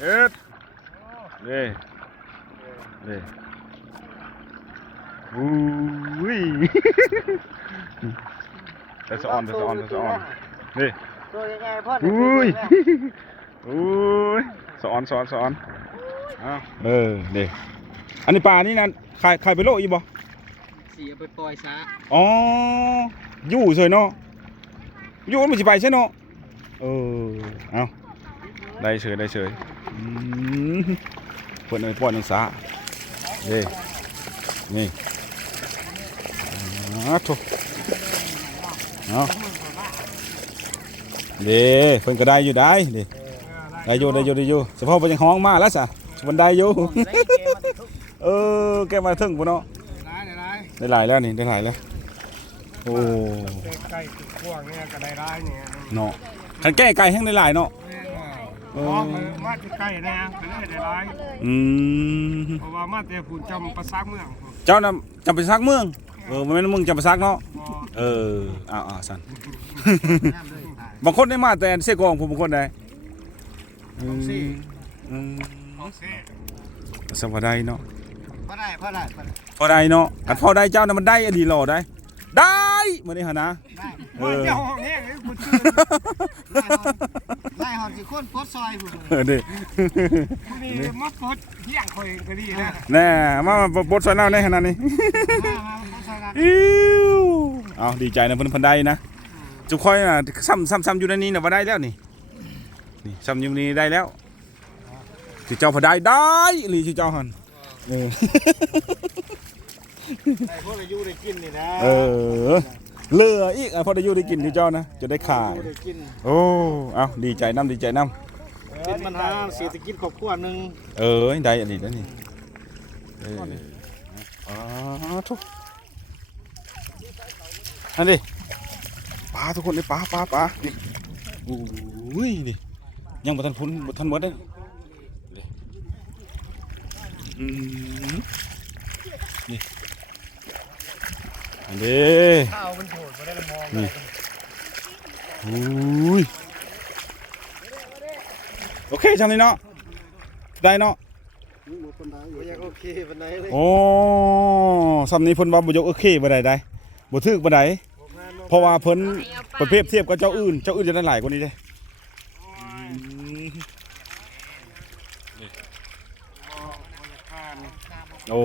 เอ็ดเด้เด้อุ้ยแต่สะออนนี่ตัวยังไงพ่ออุ้ยสะออนเด้อันนี้ปลานี่นั่นใครไปโลอีบ่เสียไปปล่อยซะอ๋ออยู่เฉยเนาะอยู่มันสิไปใช่เนาะเอาได้เฉยเพิ่นเอาป้อนนังสาเด้นี่ทุกเอาเด้เพิ่นก็ได้อยู่ได้เด้ได้อยู่เฉพาะเพิ่นยังห้องมาแล้วซะมันได้อยู่แกมาถึงพุ่นเนาะได้หลายแล้วนี่ได้หลายแล้วโอ้ไก่ติดพวกเนี่ยก็ได้ร้ายเนี่ยเนาะคันแก้ไก่แห้งได้หลายเนาะมาติดไก่เนี่ยก็ได้ร้ายเพราะว่ามาแต่ผู้จำประซักเมืองเจ้าน่ะจำไปซักเมืองมันไม่มึงจำไปซักเนาะสั่นบางคนได้มาแต่เสกองผมบางคนได้สบายได้เนาะพอได้เนาะกันพอได้เจ้าน่ะมันได้อดีหล่อได้มื้อนี้หะนะเจ้าห้องแห้งกูชื่อได้หอดสิคนปดซอยผู้นี่มาปดเที่ยงคอยก็ดีนะแน่มาปดซอยเน่าในขนาดนี้เอาดีใจนะเพิ่นได้นะจุค่อยน่ะซ้ำอยู่ในนี้น่ะบ่ได้แล้วนี่ซ้ำอยู่นี่ได้แล้วสิเจ้าพอได้หรือสิเจ้าหั่นไอ้พวกอายุได้กินนี่นะเลืออีกพอได้อยู่ได้กินที่เจ้านะจะได้ขายเอาดีใจน้ำเป็นปัญหาเศรษฐกิจครอบครัวนึงได้อันนี้แล้วนี่ทุกอันนี้ปลาทุกคนนี่ปลานี่อุ้ยนี่ยังบ่ทันพ้นบ่ทันหมดเลยนี่อันนี้ข้าวมันโผล่มาได้มองนี่อุ้ยโอเคจังเลยเนาะได้เนาะโอเคบันไดเลยโอ้สำนี้เพิ่นว่าบ่ยกโอเคบ่ได้บ่ถึกบ่ได้เพราะว่าเพิ่นประเภทเทียบกับเจ้าอื่นจะได้หลายกว่านี้เด้โอ้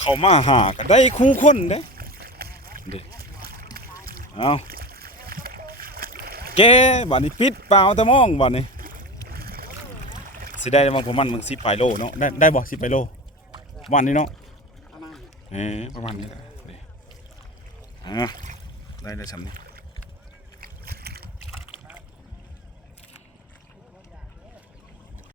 เขามาหากันได้คู่คนเด้เอาแกบัดนี้ปิดเปล่าแต่มองบัดนี้สิได้บางประมาณ10ปลายโลเนาะได้บ่10ปลายโลวันนี้เนาะประมาณนี้แหละได้สำนี้